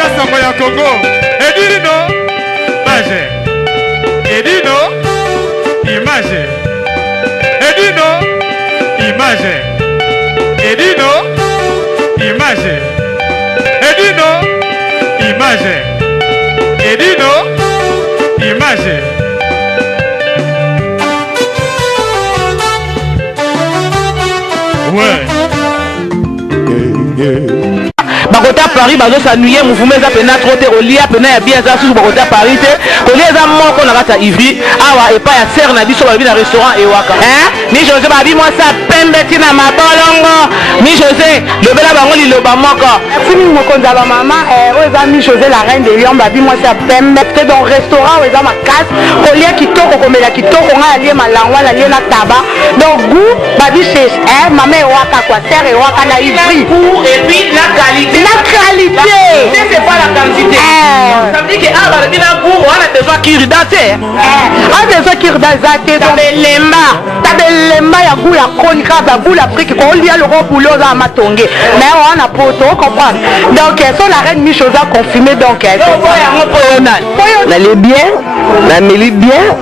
Panza sango ya Congo. Edino. Image. Edino. Image. Edino. Image. Edino. Image. Edino. Image. Edino. Image. Ouais. Bakota Paris bazo s'ennuyer mouvement za pena trop te olia pena ya bien za sous bakota Paris te olia za moko na kata Ivry awa epa ya serre na biso ba bi na restaurant Ewaka ni José ba bi moi ça pembe tina mabolongo ni José le bela bango liloba moko fini moko nzala mama oza mi José la reine de Lyon ba bi moi ça pembe te dans restaurant oza ma casse olia kitoko komela kitoko nga alie malangwa la lie na taba donc goût ba bi chez maman Ewaka quoi serre Ewaka na Ivry et puis la qualité. La qualité. C'est pas la quantité. Ça veut dire que ah bah bien goût on a besoin qu'il date. On a besoin qu'il date. Tabelemba ya goût la konika ba goût l'Afrique ko lia le gros boulot za matonge. Mais on a poto comprendre. Donc son la reine mi chose à confirmer donc na les bien, na meli bien,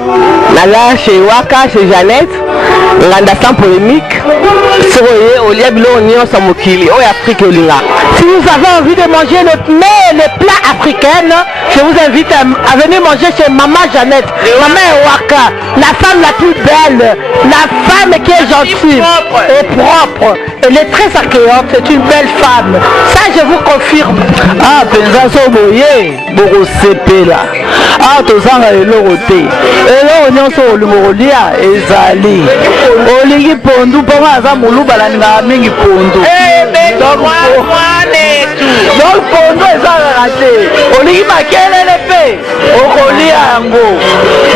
na la chez Waka chez Jeannette, nganda sans polémique. Soye au lieu bilo on sa mokili o Afrique olinga. Si vous avez envie de manger les plats africains, je vous invite à venir manger chez Maman Jeannette. Maman Ewaka, la femme la plus belle, la femme qui est gentille et propre. Elle est très accueillante, c'est une belle femme. Ça, je vous confirme. Ah, penza so boye, boko sepela. Ah, tozanga elorote. Elo nyonso olimolia ezali. Olingi pondu ponga aza muluba la nga mingi pondu. Donc pondu ezala raté. Olingi makelele pe okolia yango.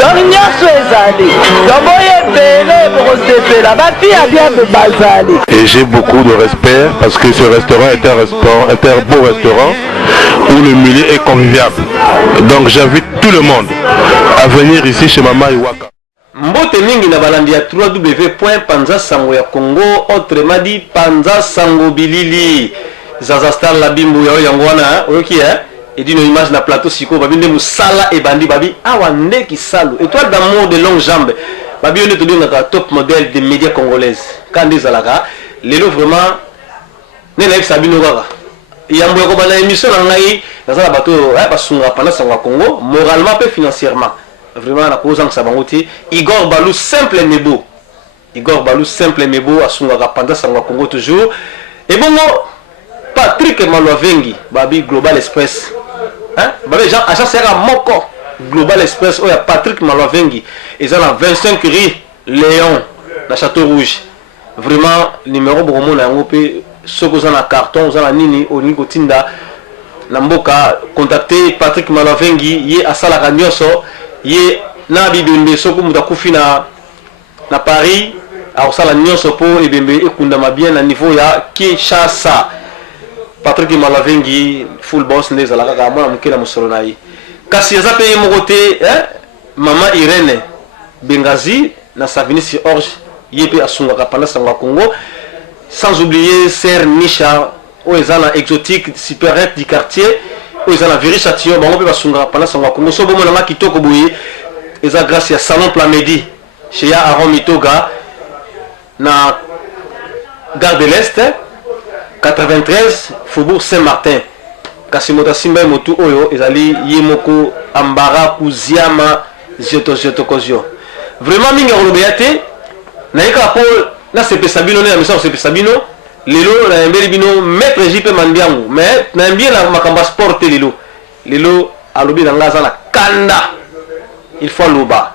Donc nyonso ezali. Donc boye bele boko sepela. Ba fille bien de bazali. Et j'ai beaucoup de respect parce que ce restaurant est un beau restaurant où le milieu est convivial. Donc j'invite tout le monde à venir ici chez Maman Ewaka. Mbote mingi na balandi ya www.panzasango-ya-congo autrement dit Panza Sango Bilili Zaza Star la bimbu ya yangwana oyoki et dit nos images na plateau siko babinde musala e bandi babi awande ki salu étoile d'amour de longues jambes babi on est tout dans top modèle des médias congolaises quand des alaka lelo vraiment nena sabino kaka yambo ko bana émission na ngai na bato basunga pana sango Congo moralement et financièrement vraiment na cause ça bangote Igor Balou simple Mebo Igor Balou simple Mebo asunga panda sango Congo toujours et bon Patrick Malwavengi babi Global Express babi Jean agent sera moko Global Express oya Patrick Malwavengi et ça la 25 rue Léon na Château Rouge vraiment numéro bromo na yango pe soko za na carton za na nini oni kotinda na mboka contacter Patrick Malwavengi ye asala kanyoso ye na bibembe soko mutakufi na Paris a osala nyonso po ebembe ekundama bien na niveau ya Kinshasa. Patrick Malwavengi full boss ndeza la kaka mwana mukela musoro nayi kasi yaza pe mokote mama Irene Bengazi na Savinisi Orge yepe asunga kapana sangwa Congo sans oublier Sir Nisha oezana exotique super du quartier oezana Virishatio bango pe basunga kapana sangwa Congo so bomo na kitoko boye eza grâce ya salon Plamedi chez ya Aaron Mitoga na Gare de l'Est 93 Faubourg Saint-Martin kasi mota simba motu oyo ezali yemoko ambara kuziama jeto kozio vraiment minga rolobeyate na yeka po na sepe sabino na misa sepe sabino lelo na mbeli bino maître JP Mandiangu mais na mbie na makamba sport lelo alobi na ngaza na kanda il faut loba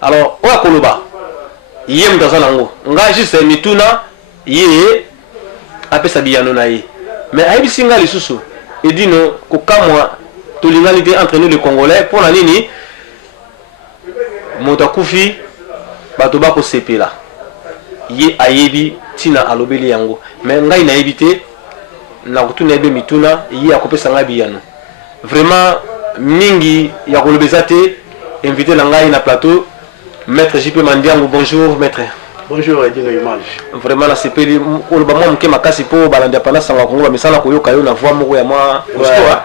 alors oya koloba yem tazana ngo nga juste mituna ye apesa biyano na ye mais ayebi singa lisusu edino kokamwa tolinganité entre nous les Congolais pour la nini motakufi bato bako sepela ye ayebi tina alobeli yango mais ngai na yebite na kutuna ebe mituna ye akopesa ngai biyano vraiment mingi ya kolobeza te invité la ngai na plateau maître JP Mandiangu bonjour maître. Bonjour Edino Image. Vraiment la sepeli oloba moi mke makasi po balandi apana sanga Congo ba misala koyoka yo na voix moko ya moi.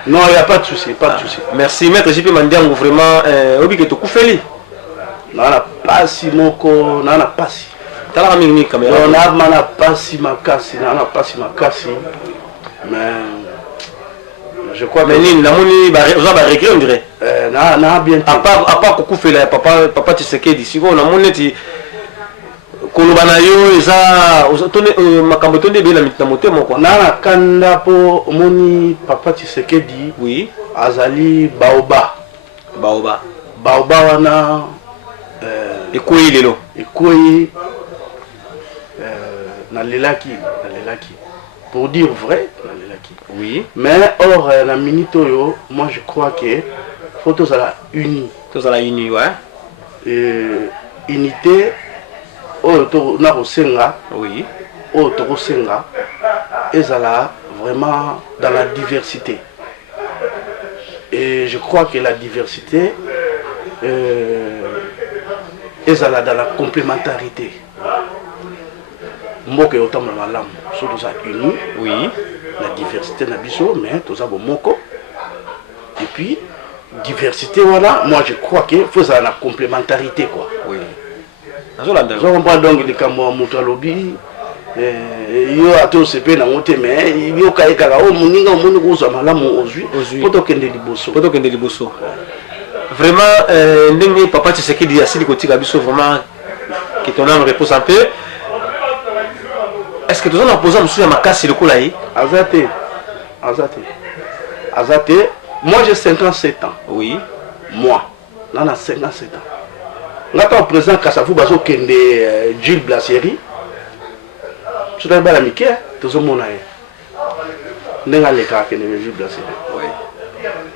Non, il y a pas de souci, pas de souci. Merci maître JP Mandiango vraiment obi ke to kufeli. Nana pasi moko, nana pasi. Tala mingi caméra. On a mana pasi makasi, nana pasi makasi. Mais je crois mais ni na moni ba oza ba regret on dirait. Na bien à part kokufela papa Tshisekedi siko na moni ti kolobana yo eza makambo tonde bela mitna motema quoi. Nana kanda po moni papa Tshisekedi. Oui. Azali baoba. Baoba wana ekoyi lelo. Ekoyi na lelaki. Pour dire vrai, na lelaki. Oui. Mais or la minute yo, moi je crois que faut tous la unis. Tous à la unis, ouais. Unité na kosenga. Oui. To kosenga ezala vraiment dans la diversité. Et je crois que la diversité ezala dans la complémentarité. Moko yotam na malamu, so tous a unis. Oui. La diversité na biso, mais tous a moko. Et puis diversité voilà, moi je crois que faut ça la complémentarité quoi. Oui. Je comprends donc les camo mutalobi yo ato sepe na mote mais yo kaeka o muninga moni ko za malamu ozui poto kende liboso. Vraiment ndenge papa Tshisekedi asili kotika biso vraiment que ton âme repose un peu. Est-ce que tu as posé monsieur makasi le koulaï Azate. Moi j'ai 57 ans. Oui. Moi, on a 57 ans. Là, président Kassafou Bazo Kende Gilles Blassieri. Je suis allé à Mickey, tout le monde a eu. N'est-ce les cas Kende Gilles Blassieri. Oui.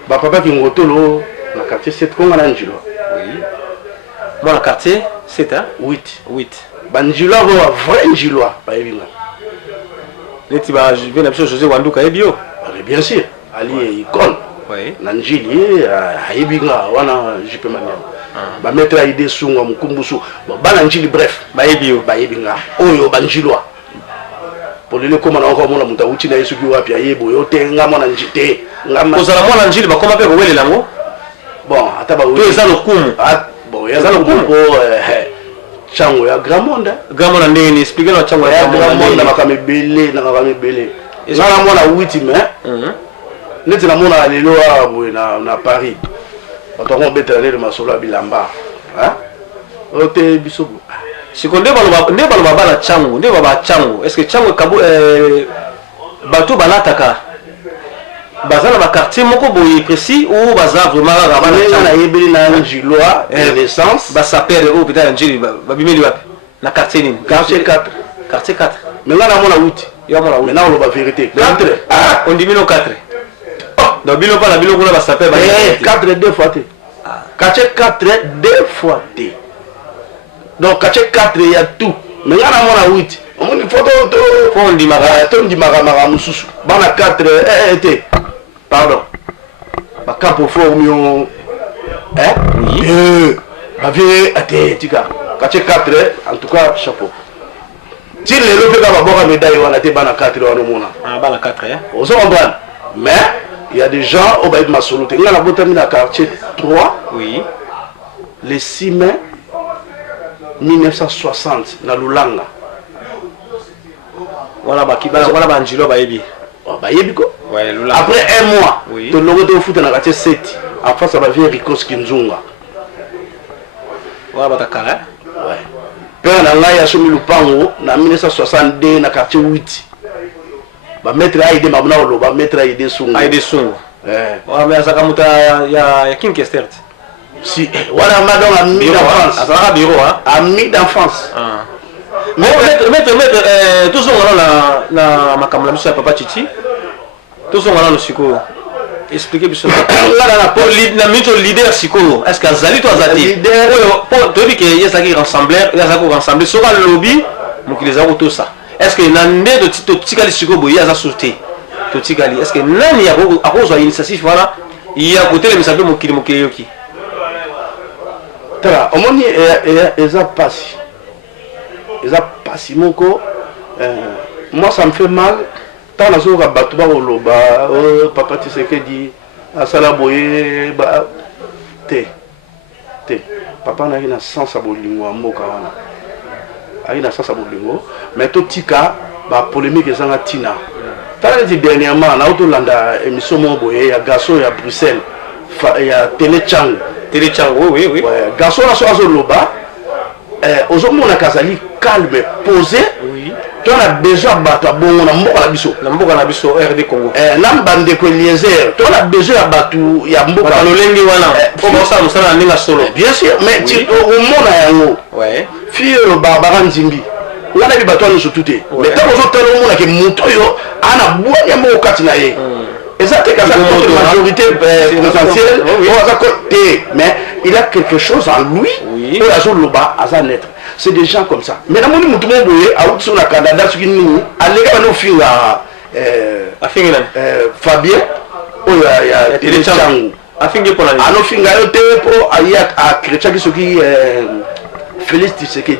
Papa qui m'a dans le quartier 7, comment on a un Gilo. Oui. Moi, dans le quartier 7, hein 8. Banjilo, un vrai Gilois. Je viens d'appeler José Wandouka et Bio. Bien sûr, Ali et Icon. Oui. Nanjili, Haïbinga, wana JP Mandiango. Ba mettre à idée sunga mukumbusu. Bananjili bref, Baïbinga. Oyo Banjilois. Pour le comment on va mon monta uti na yesu ki wapi ayebo yo te ngamo na njite. Ngama. Ozala mwana njili ba koma pe ko wele lango. Bon, ataba to eza lokumu. Bon, eza lokumu ko chango ya Gramonda. Gramonda ndeni explique na chango ya Gramonda makamebele na makamebele. Ezala mwana 8 mais. Neti na mona lelo na Paris. Otongo betale le masolo bilamba. Hein? Ote bisobo. Sikonde baloba bana chango, nde baba chango. Est-ce que chango kabu bato balataka bazala ba quartier moko boye précis ou baza vraiment la bana chango na yebeli na Njiloa l'essence ba sapere au hôpital Njili babimeli wapi na quartier nini? Quartier 4. Quartier 4. Mais là na mona 8. Yo mona 8. Maintenant on va vérité. 4. Ah, on dit 4. Donc bilo pas la bilo kuna ba sapere ba 4 2 fois T. Quartier 4 2 fois T. Donc quartier 4 il y a tout. Mais là na mona 8. On dit photo on dit mara mususu. Bana 4 T. Pardon. Ba capo formio oui. Ba vie até tika. Quartier 4 en tout cas chapeau. Si les lobes va boire médaille on a été bana 4 on mona. Ah bana 4 hein. On se comprend. Mais il y a des gens au baïd Masoloté. Il y a la botamine à quartier 3. Oui. Le 6 mai 1960 na Lulanga. Voilà voilà banjilo bayebi. Bayebi ko. Ouais, Lulanga. Après un mois, oui. Ton logo de foot na quartier 7. En face ça va venir Rikos Kinzunga. Voilà batakara. Ouais. Père na ngai ya somi lupango na 1962 na quartier 8. Ba mettre aide mabuna olo ba mettre aide sungu. Aide sungu. Voilà mais ça kamuta ya Kinkestert. Si voilà madame ami d'enfance. Ça sera bureau hein. Ami d'enfance. Ah. Mais mettre tous on na makamla biso ya papa Chichi. Tous on na siko. Expliquez biso. Là na pour na mito leader siko. Est-ce que azali to azati? Leader pour to bi que yesaki rassembleur, yesaki rassembler sur le lobby, donc les a tout ça. Est-ce que nande de tikali siko boye aza sauté? To tikali. Est-ce que nani ya akozwa initiative voilà? Il y a côté le misabe mokili yoki. Tara, omoni eza pasi. eza pasi moko moi ça me fait mal tant nazoka bato bakoloba papa Tshisekedi asala boye te papa naki na sens ya bolingo ya mboka wana ayi na sens ya bolingo mais totika bapolémique ezanga ntina tala neti dernièrement naotolanda émission moko boye ya garçon ya Bruxelles ya Téléchang oui garçon naso azoloba ozomonaka azali calme posé on a besoin de battre bon na mboka na biso RD Congo na bande ko Eliezer on a besoin de battre ya mboka lolengi wana pour ça musala ninga solo bien sûr mais tu au mona yango ouais fille le barbara nzimbi ngana bi batwa nusu tuté mais tant ozo telo mona ke muto yo ana boya mo kati na ye exactement ça la majorité présidentielle on a côté mais il a quelque chose en lui pour azo loba aza naître. C'est des gens comme ça. Mais dans mon monde, sur la Canada, ce qui nous a les nos filles Fabien, il y a des gens à nos filles à Chrétien qui Félix Tshisekedi.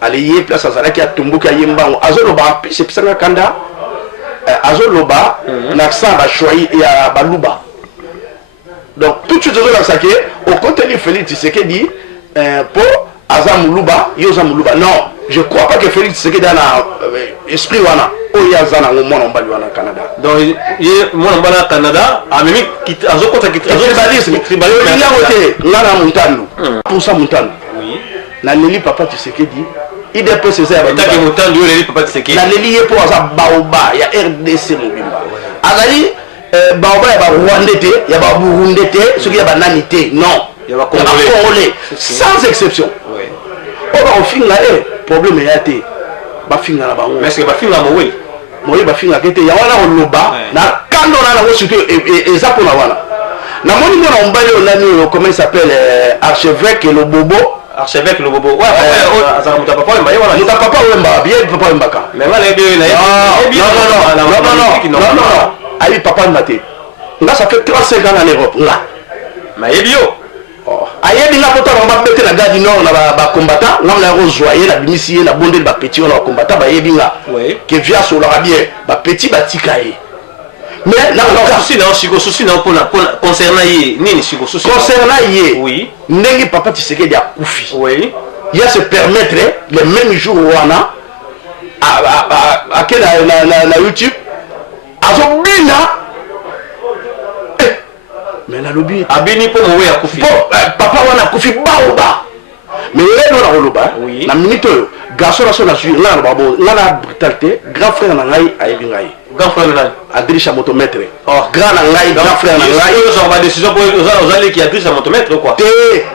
Allez, place à Zalaki à Tumbuka Yemba, Azoloba, puis c'est ça Kanda, Azoloba, l'accent à Choyi et à Baluba. Donc, tout de suite, au contenu Félix Tshisekedi, pour Azamuluba, Yozamuluba. Non, je ne crois pas que Félix Tshisekedi a un esprit wana. Oyazana au monde en Baluana Canada. Donc, il y a mon en Canada, a même qui a un côté qui tribalisme. Tribalisme. Il y a côté, là la montagne. Pour ça montagne. Oui. La Nelly Papa Tshisekedi. Il dépose ses airs. Il y a montagne de Nelly Papa Tshisekedi. La Nelly est pour ça Baoba. Il y a RDC Mobimba. Azali Baoba il y a Rwandais, il y a Burundais, ce qui y a Nanité. Non. Il y a Congolais. Sans exception. Oui. On finit là, problème est été. Bafinga na bango. Mais est-ce que bafinga mowe? Mowe bafinga kete ya wana oloba na kando na na surtout ezapo na wana. Na moni mona ombali onani comment il s'appelle archevêque le bobo. Archevêque le bobo. Ouais, azana muta papa wemba wana. Muta papa wemba, bien papa wemba ka. Mais wala bien na. Non. Ayi papa wemba te. Nga ça fait 35 ans en Europe là. Mais ebio. Ayebi na kota ba bete na gadi nord na ba combattant na na rejoyer na binisi na bonde ba petit na combattant ba yebi nga que via sur la bien ba petit ba tikaye mais na souci na concernant ye nini siko souci concernant ye oui ndengi papa Tshisekedi a kufi oui il y a se permettre les mêmes jours wana à quel na YouTube azobina. Mais la lobby abini pour mourir à Koufi. Papa wana Koufi baoba. Mais là nous la roloba. La minute garçon la sona sur là babo là la brutalité grand frère na ngai ayebi ngai. Grand frère na Adrisha motomètre. Oh grand na ngai grand frère na ngai. Ils ont pas décision pour aux allés qui Adrisha motomètre quoi. Té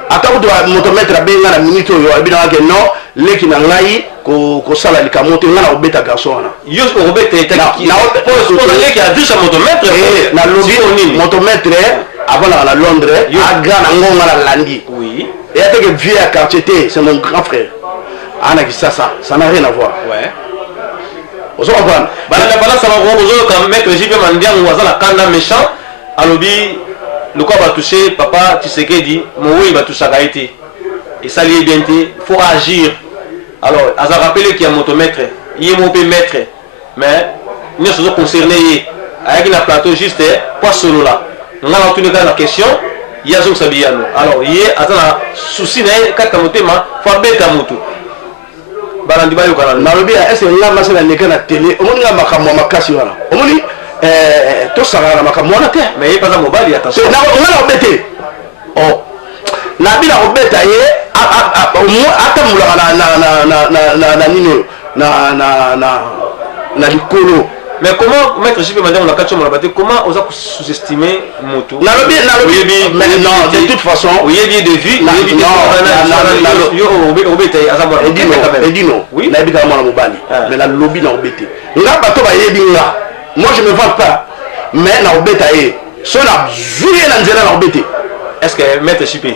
attends de motomètre benga la minute yo abina que non leki na ngai ko sala likamoto ngana obeta garçon wana. Yo obeta etaki. Na pour leki Adrisha motomètre na lobby motomètre avant à Londres, à Grand Angon à Landi. Oui. Et avec le vieux quartier, c'est mon grand frère. Anna qui ça n'a rien à voir. Ouais. Vous comprenez? Ça va vous quand mettre JP Mandian ou la Kanda méchant, à lobby, le corps va toucher, papa Tshisekedi, Moui va toucher à Gaïti. Et ça lui est bien dit, il faut agir. Alors, à rappeler qu'il y a un motomètre, il y a un maître, mais nous sommes concernés avec un plateau juste pour solo là. On a entendu la question, il y a Sabiano. Alors, il y a un souci, il y a un motema, il faut bêter un moto. Balandiba Yokana. Nalobi, est-ce que là, c'est la télé? On a un makasi. On dit, tout ça, on a un terre. Mais il n'y a pas de mobile, attention. On a un bêté. Oh. Nabi a obéta, au moins, attends, mais comment mettre JP Mandian on a quatre chambres comment on a sous-estimé moto non de toute façon oui il y a des vies oui mais la lobby n'a obété moi je me vante pas mais n'a obété son a joué la nzela n'a obété est-ce que mettre JP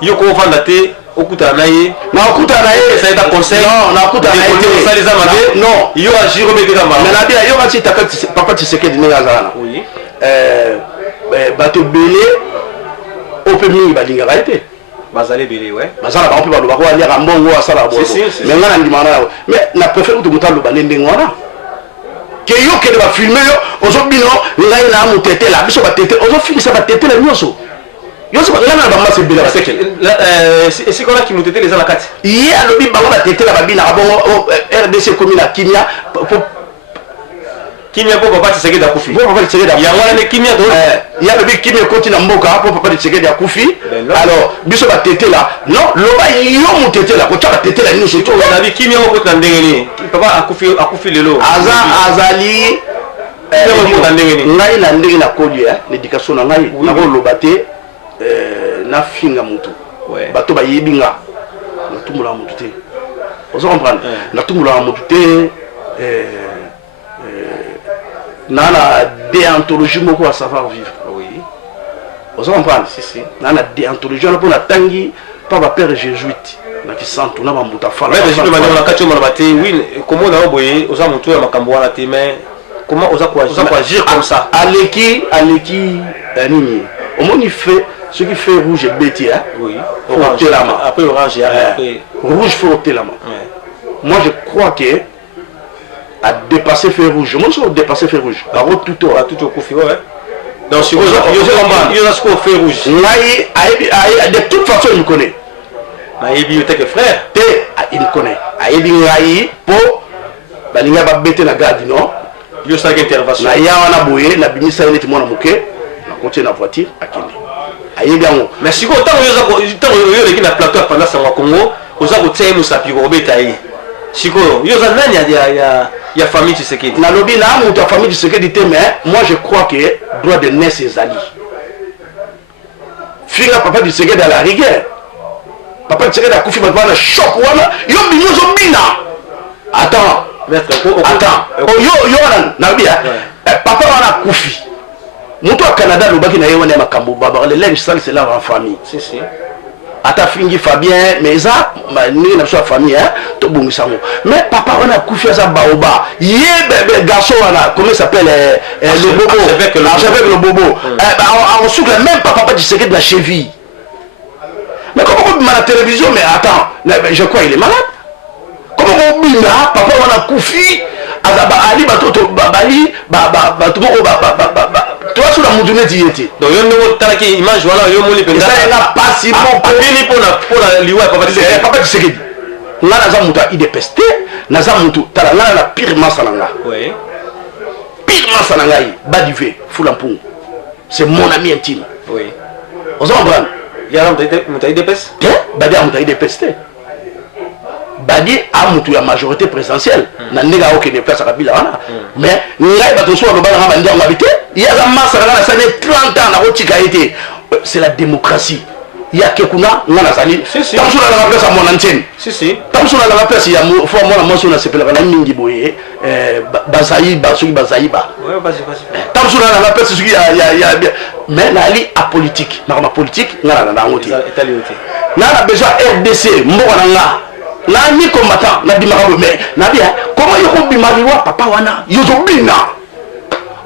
yoko vandate okuta naye na okuta naye ça est un conseil non na okuta naye ça les a non il y a giro bete kama mais la bien il y a aussi papa Tshisekedi ni ngazana oui bato belé opemi balinga raité bazali belé ouais bazala ba mpe ba ko alia mbongo asala bo mais ngana ndimana mais na préfère que mutalo banende ngwana que yo que ba filmer yo ozo bino ngai na mutete la biso ba tete ozo filmer ça ba tete la nyoso yo so ngana ba masa bila baseke c'est qu'on a qui mutete les ala kati ya lobi ba ba tete la babina bon RDC commune à Kimia Kimia pour papa Tshisekedi akufi. Pour papa Tshisekedi akufi. Ya wana ne Kimia to. Il y a le big Kimia continue mboka pour papa Tshisekedi akufi. Alors, biso ba tete là. Non, loba yo mu tete là. Ko tcha ba tete là ni so to. Na bi Kimia ko na ndengeni. Papa akufi lelo. Azali ngai na ndenge na koli l'éducation na ngai na ko loba te na finga mutu. Bato ba yebinga. Na tumula mutu te. Vous comprenez? Na tumula mutu te nana déontologie moko à savoir vivre. Oui. Vous comprenez? Si. Nana déontologie on a tangi papa père jésuite na ki santu na mamuta fala. Mais je demande na kati mona bate oui comment na oboye oza mutu ya makambo wana te mais comment oza quoi agir comme ça? Aleki nini? Omoni fait ce qui fait rouge et bêti hein. Oui. Orange. Après orange après rouge faut ôter la main. Moi je crois que à dépasser feu rouge. Moi, je dépasser feu rouge. À tout au coup, ouais. Donc, si vous avez un feu rouge. De toute façon, il me connaît. Il était que frère. Il me connaît. Il me pour. Il a bêté la garde, non? Il y a une intervention. Il y a un aboué, il a mis ça, il est mon amouké. Il a continué la voiture à Kenya. Mais si vous avez un plateau pendant ce Congo, vous avez un musapi au bétail. Siko, yo za nani ya famille Tshisekedi. Na lobi na mutu famille Tshisekedi te mais moi je crois que droit de naissance ezali. Fila papa Tshisekedi à la rigueur. Papa Tshisekedi a kufi ba na choc wana yo binyozo bina. Attends, maître yo na bia. Papa wana kufi. Mutu au Canada lobaki na yewana makambo baba le linge sale c'est là en famille. Si. Ata fingi Fabien mais ça ni na sa famille hein to bungisa mo mais papa on a couché ça baoba yé bébé garçon là comment s'appelle le bobo avec le bobo on souffle même papa du secret de la cheville mais comment on la télévision mais attends je crois il est malade comment on bina papa on a couché azaba ali batoto babali tout tu vois sur la moudune d'yété donc yo no talaki image voilà yo moli penza ça n'a pas si bon pour la liwa papa du Tshisekedi nga naza mutu idepeste naza mutu tala nga na pire masa na nga oui pire masa na ngai badive fula mpungu c'est mon ami intime oui ozo comprendre ya mutu idepeste badi mutu idepeste badi a mutu ya majorité présidentielle na ndenge akokende place ya kabila wana mais ngai bato so balobana nga bandiango abite yaza masa na nga na sane 30 ans nakotika ete c'est la démocratie ya kekuna nga nazali tamsuna na place ya mwana ntieni tamsuna na place ya fo mwana mwasi na sepelaka na mingi boye bazayiba soki bazayiba tamsuna na place soki ya mais nali apolitique nakoma politique nga na nango te na besoin RDC mboka na nga nani combattant na dimaka bo mais na bien comment yoko bimaliwa papa wana yozo bina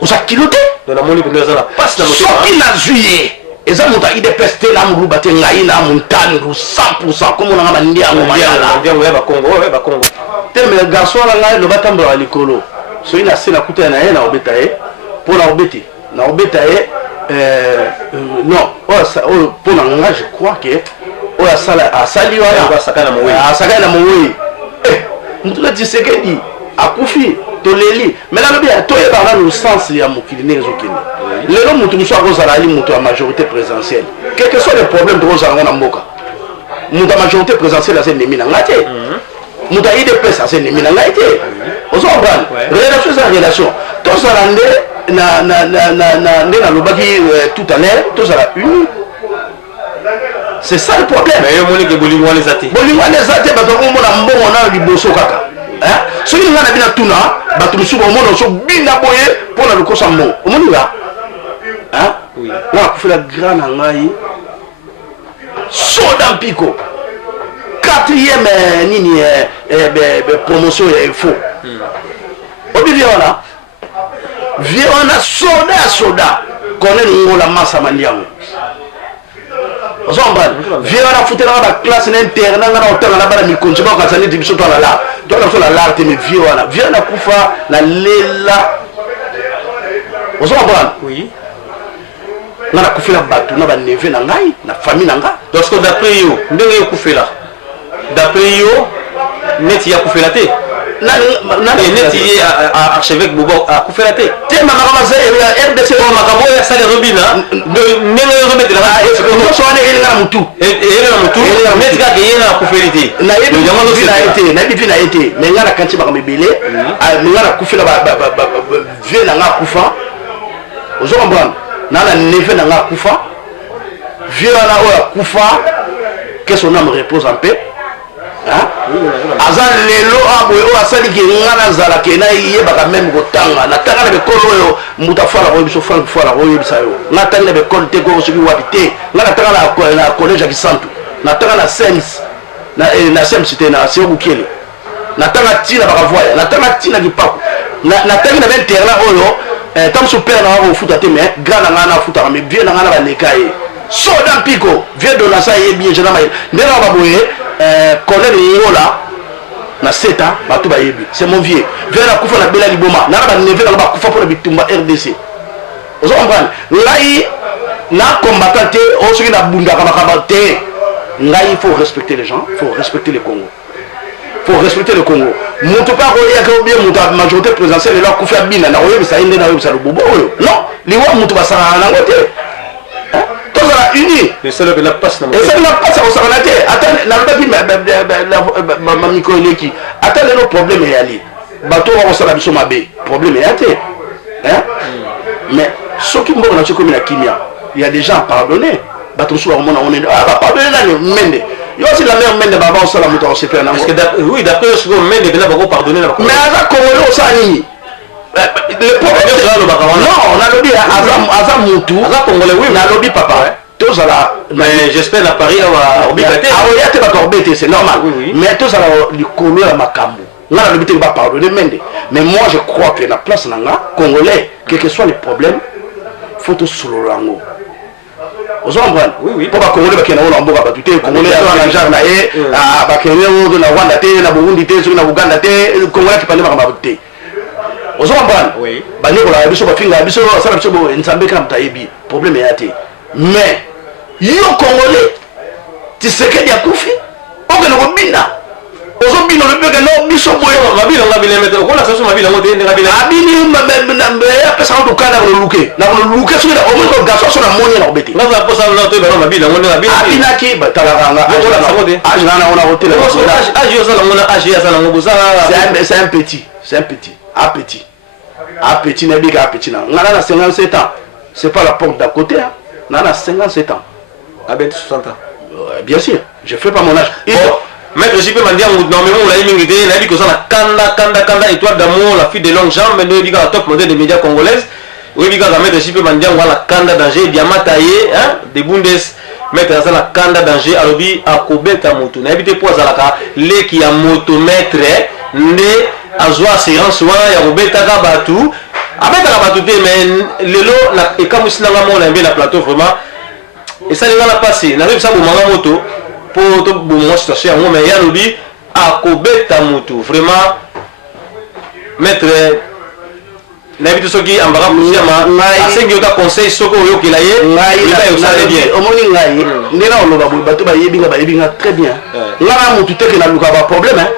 osa kilote na moni pendeza na passe na moto soki na juillet eza muta idepeste na muruba te ngai na muntandu 100% comme on a bandiango mayala ndiango ya bakongo te mais garçon la ngai lo batambo ya likolo so ina sena kuta na ye na obeta ye pour na obeti na obeta ye non pour na nga je crois que oya asali wana asakana na moyi mutula Tshisekedi akufi toleli mais la lobi toyeba na le sens ya mokili ndenge ezokende lelo mutu mosu akozala ali mutu ya majorité présidentielle quel que soit le problème tokozala ngo na mboka mutu ya majorité présidentielle aza ennemi na ngai te mutu ya idps aza ennemi na ngai te ozo comprendre relation eza relation tozala nde nalobaki tout à l'heure tozala uni. C'est ça le problème. Mais yo moni ke bolingo les até. Bolingo les até ba to mona mbongo na liboso kaka. Hein? So ni ngana bina tuna ba tu musu mona so bina boye pour la lokosa mbongo. Omoni nga? Hein? Oui. Là ko fait la grande ngai. Soda mpiko. 4e nini promotion ya faux. Obi viona. Viona soda. Connaît ngola masa mandiango. ozomba vie wana futela ba classe na internat ngana otanga na bana mikonji ba kasani dibiso to la la to na so la la te me vie wana kufa na lela ozomba oui ngana kufela batu na ba neve na ngai na famille na nga parce que d'après yo ndenge yo kufela d'après yo neti ya kufela te na neti archevêque Bobo a kufela te tema makama za RDC makabo ya sale robina ndenge yo remettre la so ane ele ngana mutu neti ka ke na kufelité na yebi na été mais ngana kanti makama belé ngana kufela ba vie na nga kufa ozomba na neve na nga kufa vie na oya kufa que son âme repose en paix aza lelo aboye oyo asali ke nga nazala ke na yebaka meme kotanga natanga na bekolo oyo mutu afala koyebiso frank fala koyebisa yo nga tangi na bekolo te koko soki wapi te nga natanga na collège ya kisantu natanga na sems na sems te na sio bukele natanga tina bakavoya natanga tina kipaku natangi na bainternat oyo ntango so pere na nga kofuta te mais grand na nga nafutaka mais vie na nga na baleka ye soda mpiko vie donasa yebi jena maye ndenge na baboye Colonel Ngola na seta batu ba yebi c'est mon vieux vie na kufa na bela liboma na ba neve na ba kufa pour la bitumba RDC ozo comprendre ngai na combattant te o soki na bunda ka makaba te ngai il faut respecter les gens faut respecter le Congo faut respecter le Congo mutu pa ko ya ko bien mutu majorité présidentielle la kufa bina na oyebi sa inde na oyebi sa bobo oyo non liwa mutu basara na ngote uni le seul que la passe na et ça la passe au sabanate attends na lobi ma mikoleki attends le problème est allé bato wa sala biso mabe problème est até hein mais ce qui mbo na chiko na kimia il y a des gens pardonner bato so mona on est pardonner na mende yo c'est la mère mende baba au sala muto se faire na parce que oui d'après ce que mende bena bako pardonner na mais aza congolais ça nini le problème non na lobi aza mutu aza congolais oui na lobi papa tous à la mais j'espère la Paris à Orbité ah oui à Orbité c'est normal mais tous à la colo à Makambo là la Orbité va pardonner mais moi je crois que la place nanga congolais quel que soit les problèmes faut tout solo rango aux hommes oui pour pas congolais qui na on mboka ba tuté congolais à genre na e ah ba kenye o na Rwanda te na Burundi te sur na Uganda te congolais qui parle ba tuté aux hommes oui ba nyoko la biso ba finga biso sala biso bo nzambe kam tayebi problème yate mais yo congolais tu sais que dia kufi oke no bina ozo bina le peke no biso boyo mabila ngabile mete okola saso mabila ngote ndi ngabile abini mbe ya pesa ndo kana no luke na no luke so o mo ko gaso so na monye na obeti ngaza posa na to ba mabila ngone ngabile abina ki batala kanga okola na ngote ajina na ona hotel aji osala ngona aji asala ngobuza c'est un petit na bika petit na ngana na 57 ans c'est pas la porte d'à côté hein. Nana 57 ans. À bientôt 60 ans. Bien sûr, je fais pas mon âge. Maître JP m'a dit normalement on l'a immigré, il a dit que ça la Kanda étoile d'amour, la fille de longue jambe, mais nous dit la top modèle des médias congolaises. Oui, dit que Maître JP m'a dit on la Kanda danger, diamant taillé, hein, des bundes. Maître ça la Kanda danger, alobi a kobeta moto. Na habité pour zalaka, les qui a motomètre, né azwa assurance wana ya kobeta ka batu. Avec la batute mais lelo na ekamusi na ngamo na mbela plateau vraiment et ça les a passé na rebe ça bo manga moto pour to bo mo situation yango mais ya lobi a kobeta moto vraiment maître na bitu soki ambara musema asengi ota conseil soko yo kila ye ngai ba ça allait bien omoni ngai ndena oloba bo bato ba yebinga très bien ngana moto te ke na luka ba problème hein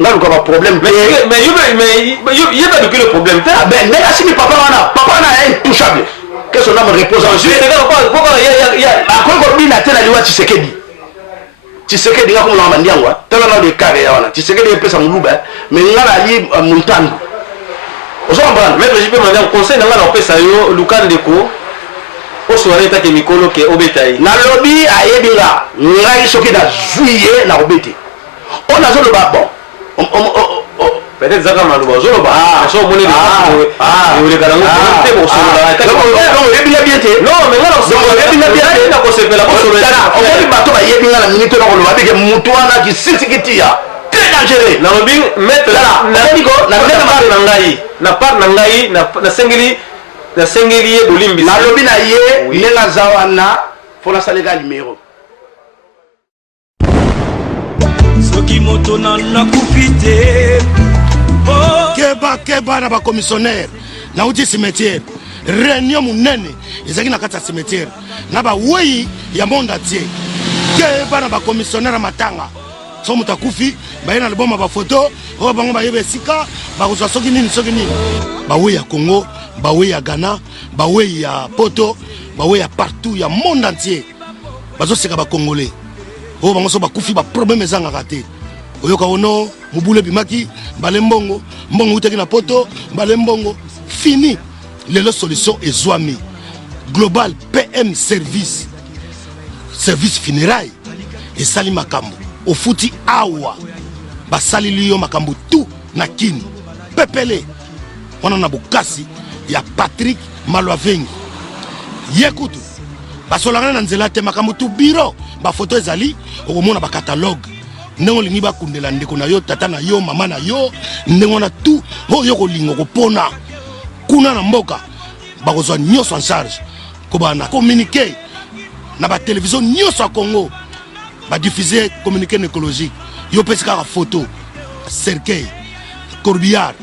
là le problème mais il y a pas de le problème ben mais si papa est intouchable que son âme repose en Dieu pourquoi il y a encore bien tena liwa Tshisekedi ngako na mandiangwa tena na de kare ya wana Tshisekedi pesa muluba mais ngala li muntandu ozomba maître JP m'a dit conseil na ngala pesa yo lukandeko o soirée ta ke mikolo ke obetai na lobby ayebinga ngai soki na juillet na obeti on a zolo ba bon peut-être zaka maluba zolo ba so moni de le karango te bo so la non yebinga bien te non mais ngala so yebinga bien te na ko sepela ko so la on dit bato ba yebinga na minute na ko loba beke mutu wana ki sisikitia très dangereux na lobby mettre na diko na part na ngai na sengeli bolimbi na lobby na ye nenga zawana faut la salega numéro soki moto na nakufite keba na ba commissionnaire na uti cimetière réunion munene ezaki na kati ya cimetière na ba wei ya monde entier keba na ba commissionnaire matanga so moto akufi baye na liboma ba photo o bango bayebe sika ba kozwa soki nini ba wei ya Congo ba wei ya Ghana ba wei ya Poto ba wei ya partout ya monde entier bazo seka ba congolais o bango so bakufi ba problème ezanga kate oyoka ono mubule bimaki bale mbongo utaki na Poto bale mbongo fini lelo solution ezwami global PM service funérailles et sali makambo ofuti awa basali liyo makambo tout na kini pepele wana na bokasi ya Patrick Malwavengi yekutu basolanga na nzela te makambo tout bureau ba photo ezali okomona ba catalogue ndenge olingi bakundela ndeko na yo tata na yo mama na yo ndenge wana tout oyo kolinga kopona kuna na mboka bakozwa nyonso en charge kobana communiquer na ba télévision nyonso ya Congo ba diffuser communiqué écologique yo pesi kaka photo cercueil corbillard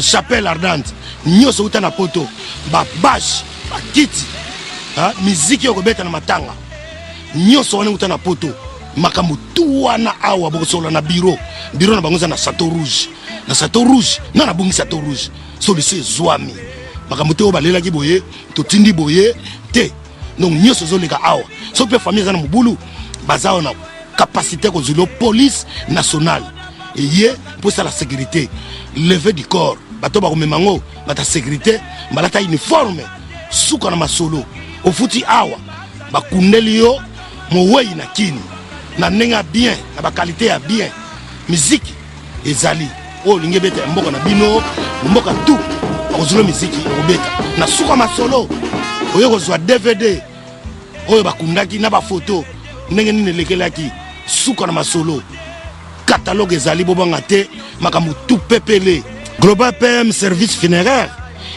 chapelle ardente nyonso uta na Poto ba bâche ba kiti musique yo kobeta na matanga nyonso wana uta na Poto makambo tu wana awa bokosola na bureau na bango na Château Rouge na bungi Château Rouge solution ezwami makambo te obalelaki boye totindi boye te donc nyonso zoleka awa so pe famille za na mobulu bazao na capacité kozilo police nationale et yé pour ça la sécurité lever du corps bato ba komemango bata sécurité balata uniforme suka na masolo ofuti awa bakundeli yo mowei na kini na nenga bien na ba qualité ya bien musique ezali o linge beta mboka na bino mboka tout ozolo musique obeta na suka masolo oyo kozwa DVD oyo bakundaki na ba photo ndenge nini lekelaki suka na masolo catalogue ezali bobanga te makambo tout pepele global PM service funéraire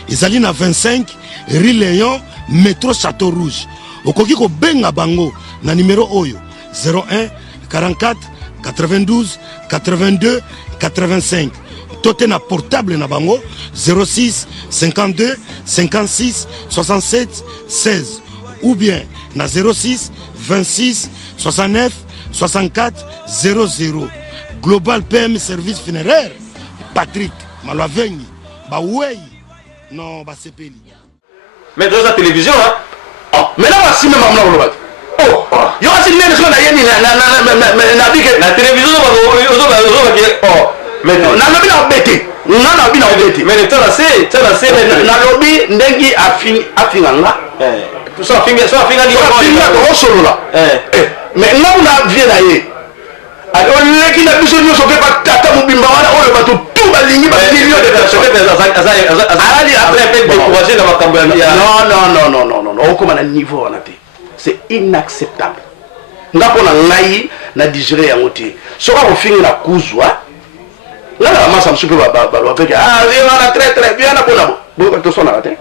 ezali na 25 rue Léon métro Château Rouge okoki ko benga bango na numéro oyo 01 44 92 82 85 tote na portable na bango 06 52 56 67 16 ou bien na 06 26 69 64 00 global PM service funéraire Patrick Malwavengi bawei non basepeli mais dans la télévision mais là voici même amna lo bati yo asi nene so na yeni na bike la télévision mais na lobi na bete na lobi na bete mais le temps c'est na lobi ndengi afinganga so afinga ko solo la mais na una vie na ye oleki na biso nyonso pe batata mobimba wana oyo bato tout balingi babilio de personnes après décourager na makambo ya non okoma na niveau wana te c'est inacceptable nga mpona ngai na digere yango te soki akofingi na kuzwa nga na bamasa mosu mpe balwapeke wana très bien napona tosonaka te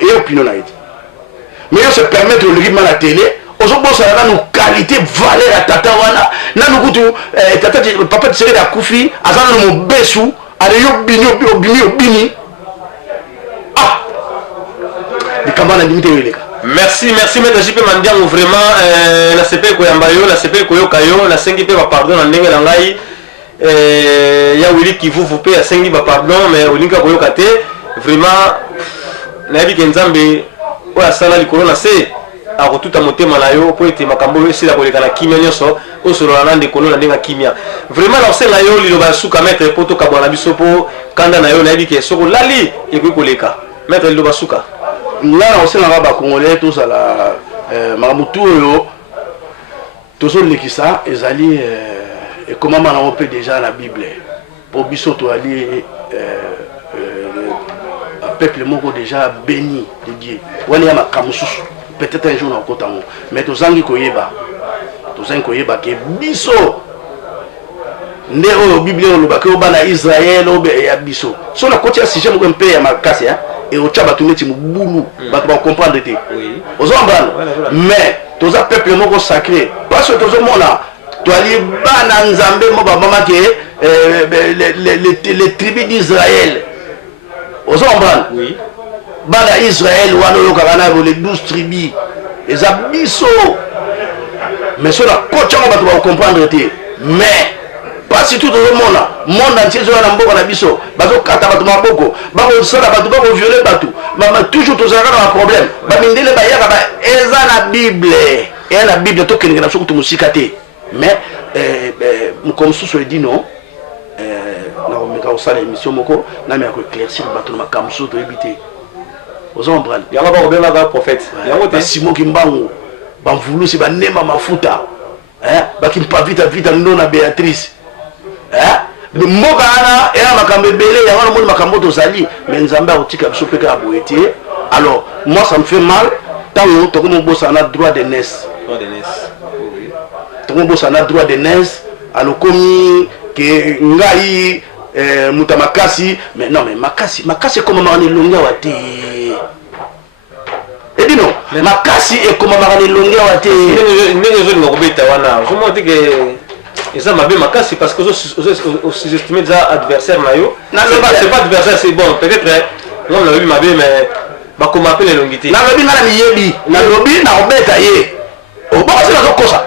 ye opinion na ye te mais yo se permettre oleki ma na télé ozobosana nanu qualité valeur ya tata wana nanu kutu tata papa Tshisekedi akufi aza nanu mobesu ale yo bini likambo na ndimi te yoeleka merci maître JP Mandiango vraiment na sepe koyamba yo na sepe koyoka yo na sengi pe ba pardon na ndenge na ngai ya Willy Kivuvu pe ya sengi ba pardon mais olinga koyoka te vraiment na yebi ke nzambe oya sala likolo na se akotuta motema na yo po ete makambo esila koleka na kimia nyonso osolola na ndeko na ndenga kimia vraiment na osenga yo liloba suka maître po tokabwa na biso po kanda na yo na yebi ke soko lali ekoki koleka maître liloba suka nga na osenga ba congolais tozala makambo tu oyo tozolekisa ezali ekomama nango mpe déjà na bible po biso toali peuple moko déjà béni de Dieu wana ya makambo susu peut-être un jour na kotango mais tozangi koyeba ke biso nde oyo bible olobaki obana Israël obe ya biso so na koti ya sujet moko mpe ya makasi et au tchaba tout neti mubulu ba comprendre te ozombrana mais toza peuple moko sacré parce que tozomona toali bana nzambe mo babama ke les tribus d'Israël ozo comprendre oui bana Israël wana oyokaka na les 12 tribus eza biso mais cela kochanga bato ba comprendre te mais pas si tout le monde entier na mboka na biso bazokata bato maboko bakosala bato bakovioler bato mama toujours tozalaka na problème bamindele bayaka ba eza na bible et la bible tokende na sokutu musika te mais comme sous dit non na omeka osala émission moko na me ko éclaircir bato na makamso to ebité ozombral yanga ba obenga ba prophète yango te Simon Kimbangu bamvulu si banema mafuta bakimpa vita ndona Béatrice mboka ana era makambo ebele yango na moni makambo tozali mais nzambe akotika biso mpe kaka boye te. Alors moi ça me fait mal ntango tokomobosana droit de naissance tokomobosana droit de naissance alokomi ke ngai muta makasi mais non mais makasi ekomamaka na elongi awa te edi non makasi ekomamaka na elongi awa te ndenge ezolinga kobeta wana ozomona te ke eza mabe makasi parce que sous-estimé déjà adversaire na yo c'est pas adversaire c'est bon peut-être on l'a vu mabe mais bakoma appelle elongi te nalobi nga na miyebi nalobi na obeta ye obakasi nazokosa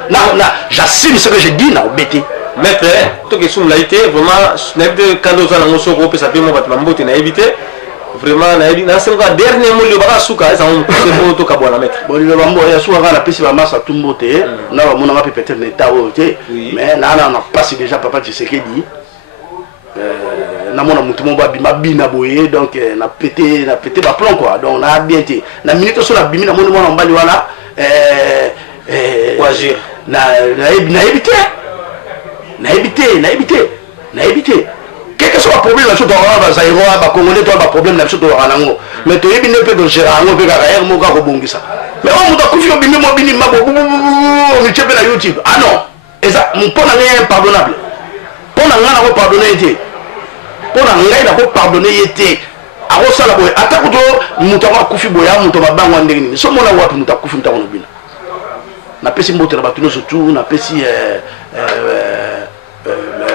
j'assume ce que je dis na obete maître toke sumla ite vraiment nayebi te kanda oza nango soko opesa mpe mo bato bambote nayebi te vraiment nayebi nasengoka dernier mot liyo baka suka ezango mokuse po tokabwana maître bolilo bambo yasukaka napesi bamasa tumbo te na bamonanga mpe peut-être na eta oyo te mais naana na pasi déjà papa Tshisekedi namona mutu mo babima bina boye donc na pété baplan quoi donc na bien te na minute so na bimi na moni mwana mbali wana agir nayebi te quel que soit le problème na so tokaa bazaïroa bacongolais to baproblème na biso tokaa nango mais toyebi nde mpe togéra yango mpe kaka ere moko akobongisa mais oyo moto akufi obimi mobini mabo mitie mpe na YouTube ah non eza mpo na ngai impardonnable mpo na ngai nako pardonne ye te mpo na ngai nako pardonne ye te akosala boye ata kuto moto ako akufi boye a moto mabangwa ndenge nini so mona wapi moto akufi ntango nobina napesi mbote na bato nyonso tu napesi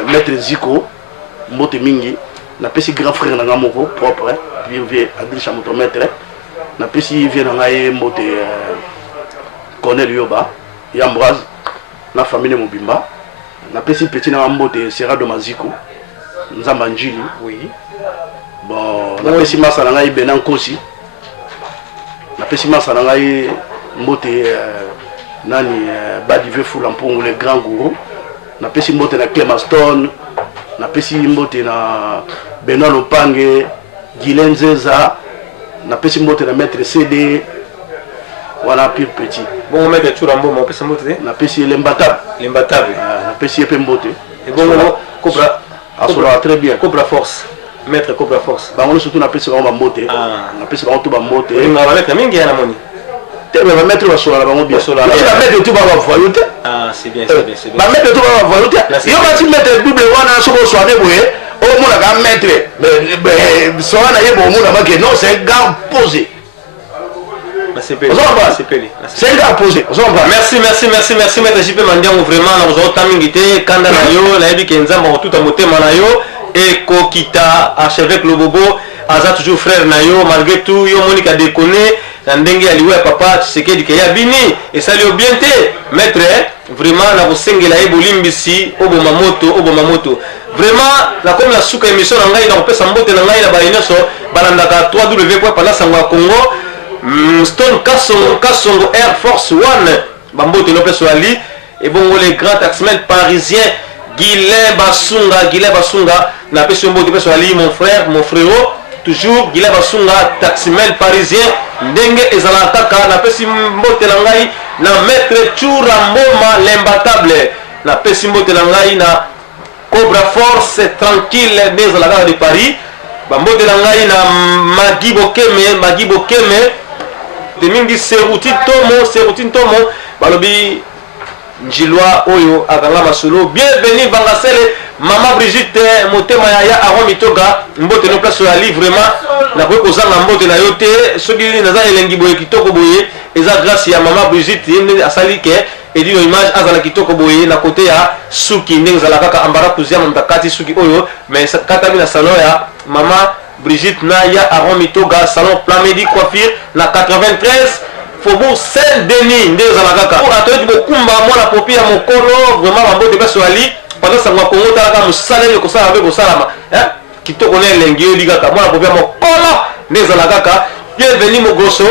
maître Ziko mbote mingi napesi grand frère na nga moko propre vie Adrissa moto maître napesi vie na ngai mbote Cornel Yoba Yambraz na famille Mobimba napesi petit na mbote Serado Maziko Nzamba Njili oui bon napesi masa na ngai Benan Kosi napesi masa na ngai mbote nani Badive Fula Mpongo le grand gourou napesi mbote na Clemaston napesi mbote na Benoît Lopange Guilain Zeza napesi mbote na maître CD wana pire petit bon maître Turambo mo pesi mbote napesi Lembatabe napesi epe mbote et bon Cobra asola très bien Cobra Force maître Cobra Force bango nyonso tu napesi bango bambote napesi bango tu bambote olinga bamaître mingi ya na moni te mais bamettre basola na bango bien bamettre tu bavoyo te c'est bien bamettre tu bavoyo te yo bati mettre double wana soko oswane boye omonaka mettre sola na ye bomona make non c'est un gars posé c'est un gars posé merci maître JP Mandiango vraiment na kozota mingi te kanda na yo nayebi ke nzambe akotuta motema na yo ekokita archevêque Lobobo aza toujours frère na yo malgré tout yo monika déconné na ndenge ya liwa ya papa Tshisekedi ke ya bini esali yo bien te maître vraiment na kosengela ye bolimbisi oboma moto vraiment na comme la suka émission na ngai na kopesa mbote na ngai na baye nyonso balandaka 3W pendant sango ya Congo Stone Kasongo Air Force One bambote lopeso ali et bongo les grands taximens parisiens Guilain Basunga na peso mbote peso ali mon frérot toujours Guilain Basunga taximel parisien ndenge ezala kaka na pesi mbote na ngai na maître Turamboma l'imbattable na pesi mbote na ngai na Cobra Force tranquille des la de Paris bambote na ngai na Magi Bokeme de mingi Seruti Tomo balobi Njilwa oyo akanga masolo bienvenue Bangasele Maman Brigitte motema ya Aron Mitoga mbote no place ya livre vraiment na ko kozanga mbote na yote soki naza elengi boye kitoko boye eza grâce ya Maman Brigitte ndi asali ke edino image azala kitoko boye na côté ya suki ndenge zala kaka ambara kuzia mtakati suki oyo mais kata bina salon ya Maman Brigitte na ya Aron Mitoga salon Plan Medi coiffure na 93 Faubourg Saint-Denis ndenge zala kaka pour atoyeki bokumba mwana popi ya mokolo vraiment bambote place ya li pendant ça moi Congo talaka musala yo kosala avec osalama hein kitoko na elengi yo ligaka mwana popi ya mokolo ndenge zala kaka bienvenue mon grosso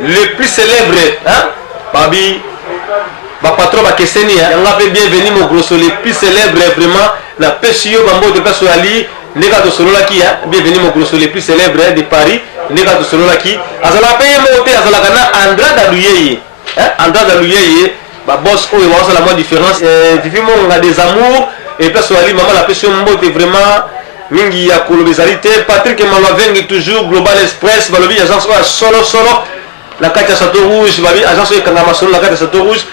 le plus célèbre hein babi patron bakeseni yanga pe bienvenue mon grosso le plus célèbre vraiment na pesio bambo de peso ali ndeka to solola ki ya bienvenue mon grosso le plus célèbre de Paris ndeka to solola ki azala pe moté azala kana Andra Daluyeye hein Andra Daluyeye ba boss oyo wa la moins différence vivimo nga des amours et peso ali maman la pesio mbote vraiment mingi ya kolobezalité Patrick Malavengi toujours Global Express balobi agence solo la carte à Château Rouge babi agence kangama solo la carte à Château Rouge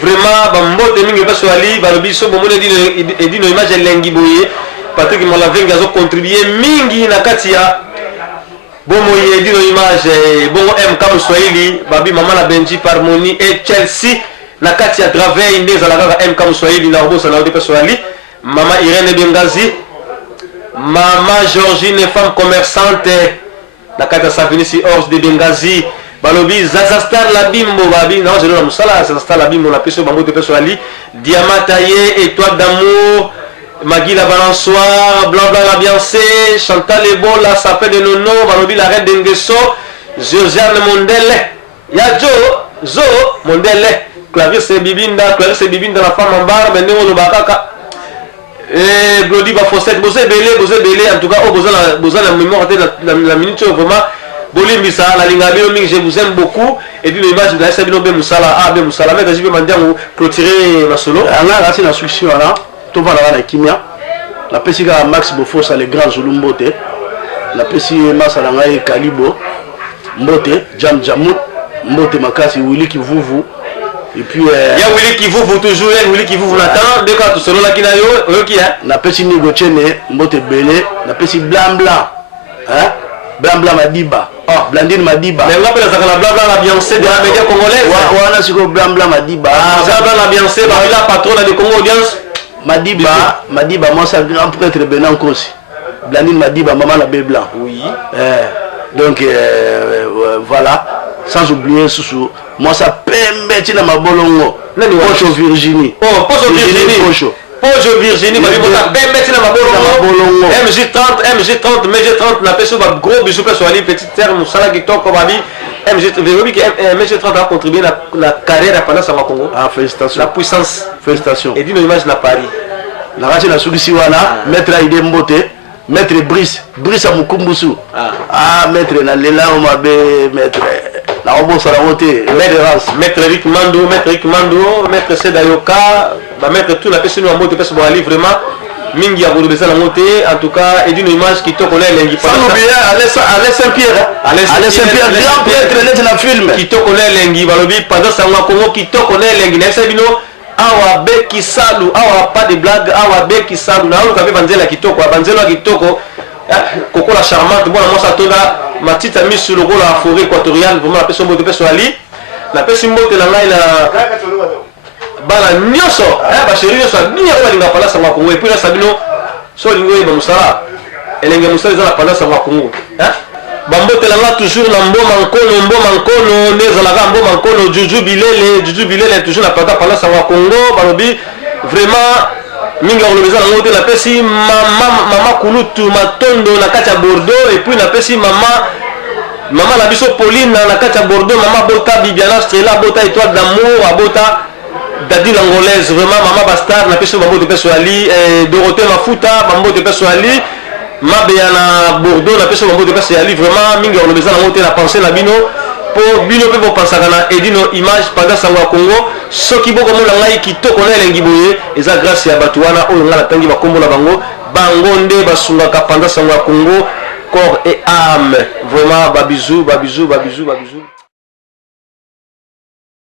vraiment bambote mingi peso ali balobi so bomone edino image lengi boye Patrick Malavengi azo contribuer mingi na kati ya bomo edino image bongo MK Swahili babi mama na Benji Harmonie et Chelsea na kati ya Draveil ndeza la kaka MK Swahili na robo sana peso ali mama Irene Bengazi Maman Georgine femme commerçante na kati ya Savinisi Ors de Bengazi balobi Zazastar la bimbo babi non je la musala Zazastar la bimbo na peso bango de peso ali Diamant taillé étoile d'amour Magui la balançoire blanc blanc la biancé Chantal Ebola sapé de nono balobi la reine d'Engeso Josiane Mondele ya Zo Mondele Clarisse Bibinda la femme en barbe ndenge lo bakaka Glody Bafosset bosé belé en tout cas boza la mémoire de la minute vraiment bolimbisa la linga bio mingi je vous aime beaucoup et puis l'image de la sabino be musala be musala mais je vais mandiango clôturer ma solo anga rasi na succès wana to vala na kimia la pesika Max Bofosa le grand Zulu Mbote la pesi masala ngai Kalibo Mbote Jamut Mbote makasi Willy Kivuvu et puis ya Willy Kivuvu toujours Willy Kivuvu n'attend de quand solo la kinayo oki hein na pesi ni gochene Mbote belé na pesi blanc hein blanc Madiba Blandine Madiba mais on appelle ça la blanc la Beyoncé de la média congolaise wana siko blanc Madiba blanc la Beyoncé ba la patronne de Congo audience Madiba moi ça grand prêtre Benan Kosi Blandine Madiba maman la bé blanc oui donc voilà sans oublier Soussou moi ça pembe tina mabolongo Pocho Virginie Pocho Virginie babi mota pembe tina mabolongo MJ30 MG30 na peso ba gros bisou peso ali petit terme sala kitoko babi MG30 a contribué la carrière pendant sa Congo. Ah félicitations. La puissance. Félicitations. Et dit nos images na Paris. La race na Sugisi wana maître Aïdé Mbote maître Brice Amukumbusu maître na lela o mabe maître na obo sala wote maître Eric Mando maître Sedayoka ba maître tout la personne na Mbote pesa bo ali vraiment mingi ya kolobesa na mote en tout cas et d'une image qui to connaît lengi pas sans oublier Alain Saint-Pierre grand prêtre de la film qui to connaît lengi balobi pendant ça ngwa Congo qui to connaît lengi na sabino awa beki salu awa pas de blague awa beki salu na olo kabe banzela kitoko banzela kitoko koko la charmante bona moi ça tonda matita mis sur le rôle la forêt équatoriale vraiment la personne de peso ali la personne mote la ngai na bala nyoso ba chéri nyoso bien ko linga pala sa Congo et puis la sabino so lingo e ba musala elenge musala za la pala sa Congo bambote la toujours na mboma nkono neza la mboma nkono Juju Bilele toujours na pala sa Congo balobi vraiment minga kolobeza na ngote la pesi mama kulutu matondo na kati ya Bordeaux et puis na pesi mama la biso Pauline na kati ya Bordeaux mama bota Bibiana Strela bota étoile d'amour abota Dadi l'angolaise vraiment maman bastard na peso bambo de peso ali Dorothée Mafuta bambo de peso ali mabeya na Bordeaux na peso bambo de peso ali vraiment mingi on besoin na ngote la pensée na bino po bino pe bo pensaka na edino image pendant sango ya Congo soki boko mona ngai kitoko na elengi boye eza grâce ya bato wana oyo ngala tangi bakombo na bango nde basungaka pendant sango ya Congo corps et âme vraiment babizou